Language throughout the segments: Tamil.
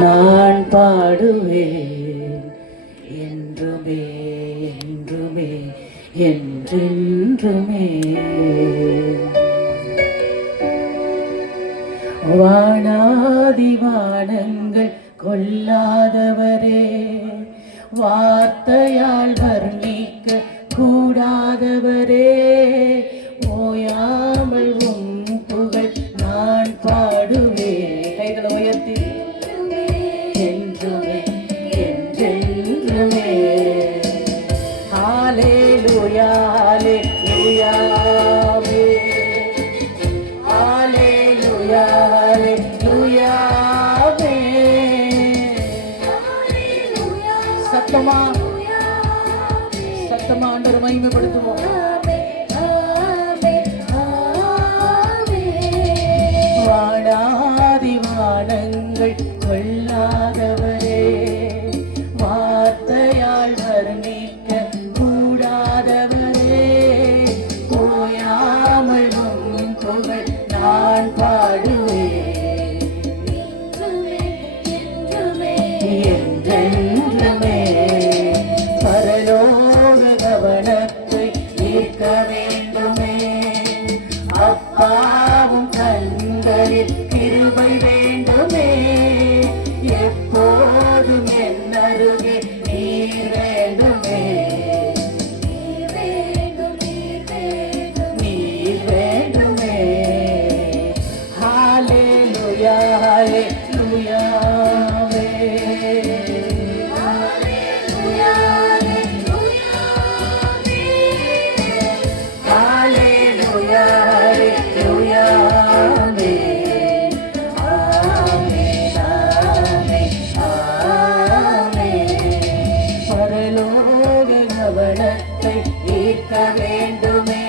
நான் பாடுவேன் என்றுமே என்றுமே என்றென்றுமே. வானாதி வானங்கள் கொள்ளாதவரே, வார்த்தையால் வர்ணிக்க கூடாதவரே, ஓயாமல் உம் புகழ் நான் பாடுவேன். கைகளை உயர்த்தி என்றுமே என்றென்றுமே. ஹல்லேலூயா ஹல்லேலூயா ஹல்லேலூயா ஹல்லேலூயா. சத்தமா சத்தமா ஆண்டவரை மகிமைப்படுத்துவோம். வானாதி வானங்கள் கொள்ளாதவரே, வார்த்தையால் வர்ணிக்க கூடாதவரே, ஓயாமல் உம் புகழ் நான் பாடுவேன் என்றென்றுமே. பரலோக கவனத்தை ஈர்க்க வேண்டுமே, அப்பாவும் கண்களில் கிருபை வேண்டுமே, எப்போதும் என் அருகே நீர் வேண்டுமே, நீர் வேண்டுமே. ஹல்லேலூயா ஹல்லேலூயா ஈர்க்க வேண்டுமே,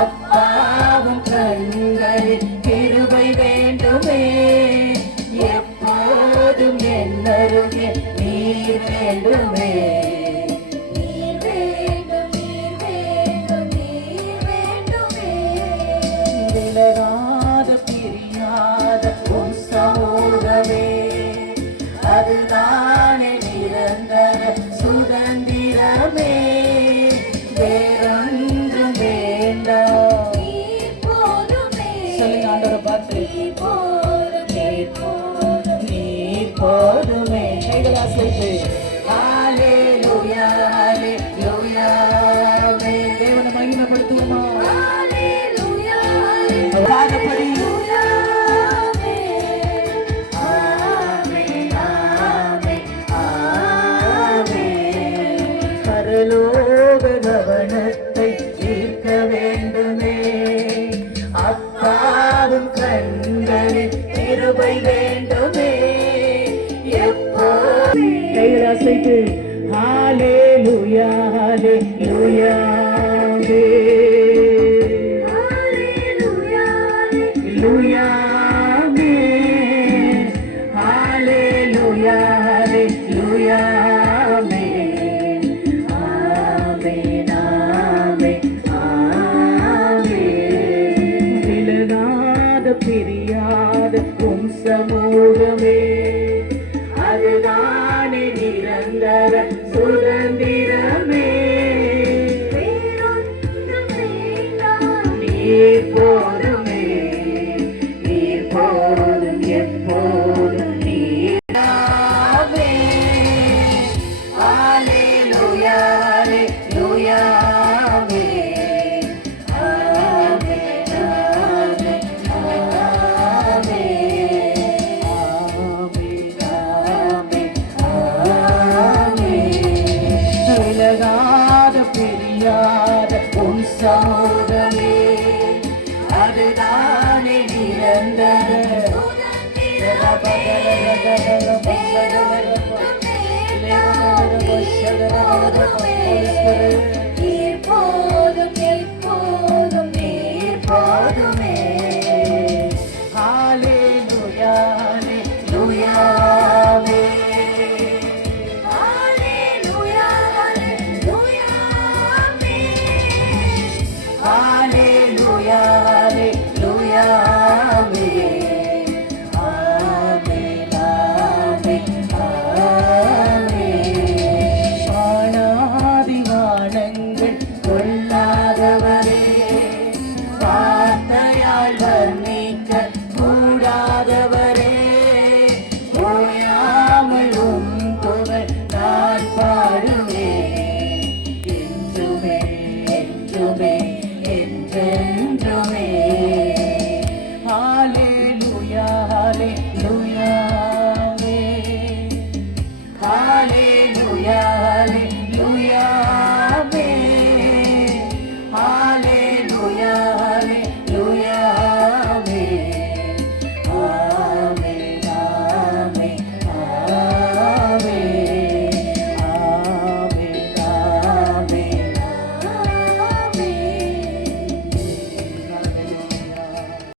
அப்பாவும் கண்களில் கிருபை வேண்டுமே, எப்போதும் என் அருகே நீர் வேண்டுமே, நீர் வேண்டும் நீர் வேண்டும் நீர் வேண்டுமே. விலகாத பிரியாத உன் சமூகமே, அதுதானே நிரந்தர சுதந்திரமே, வேறொன்றும் வேண்டாம். சொல்லுங்க ஆண்டவரை பார்த்து, நீர் போதுமே. கைகளை அசைத்து ஹல்லேலூயா ஹல்லேலூயா. தேவனை மகிமைப்படுத்துவோமா? பாடப்படி பரலோக கவனத்தை ஈர்க்க வேண்டுமே, அப்பாவும் கண்களில் கிருபை வேண்டுமே, எப்போதும். கைகளை அசைத்து ஹல்லேலூயா ஹல்லேலூயா ஹல்லேலூயா ஹல்லேலூயா ஹல்லேலூயா. பிரியாத உம் சமூகமே, அதுதானே நிரந்தர